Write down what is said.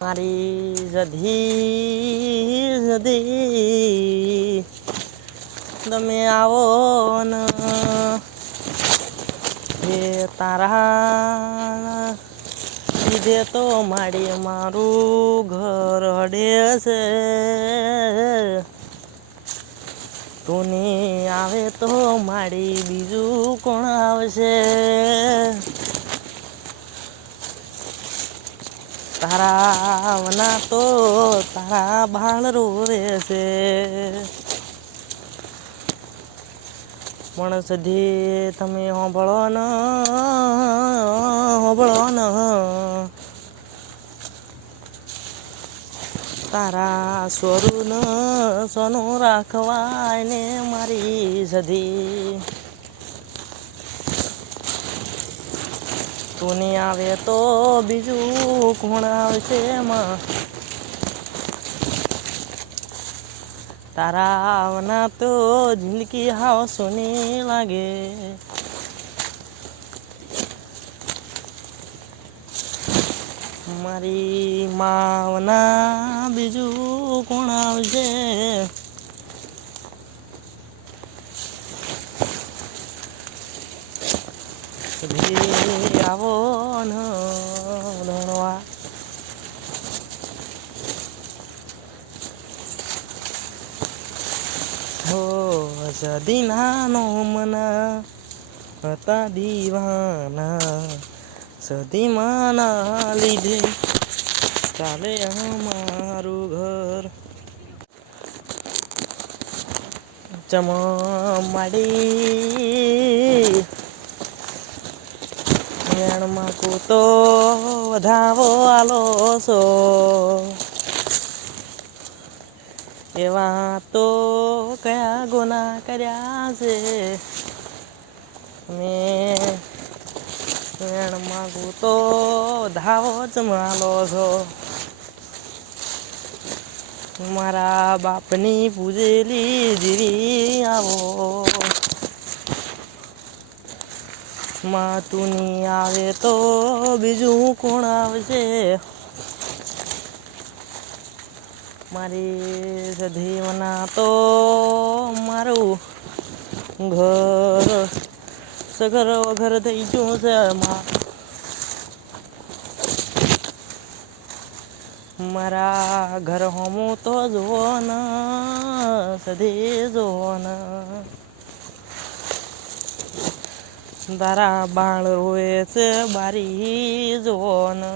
મારી સધી સધી તમે આવો ને એ તારા લીધે તો માડી મારું ઘર હડે છે. તું ની આવે તો માડી બીજું કોણ આવશે. તારા વના તો તારા બાળ રોવે છે. પણ સધી તમે હોંભળો ન તારા સ્વરું સોનું રાખવાય ને મારી સધી. તું નહીં આવે તો બીજું કોણ આવશે એમાં. તારા આવના તો જિંદગી હાવ સોની લાગે. મારી માવના બીજું કોણ આવશે. આવો ન ધણવા હો સદી નાનો મના હતા દીવાના. સદી માના લીધે ચાલે અમારું ઘર. ચમાડી મેણમાં કૂતો વધાવો આલો છો. એવા તો કયા ગુના કર્યા છે. મેં મેણમાં કૂતો ધાવો જમાલો છો. મારા બાપની પૂજેલી જીરી આવો. માં તું નહીં આવે તો બીજું કોણ આવશે. મારી સધીવના તો મારું ઘર સઘર વઘર થઈ ગયું છે. મારા ઘર હોમું તો જુઓ ને સધી જુઓ ને. તારા બાળ રોએ છે બારી જુઓ ને.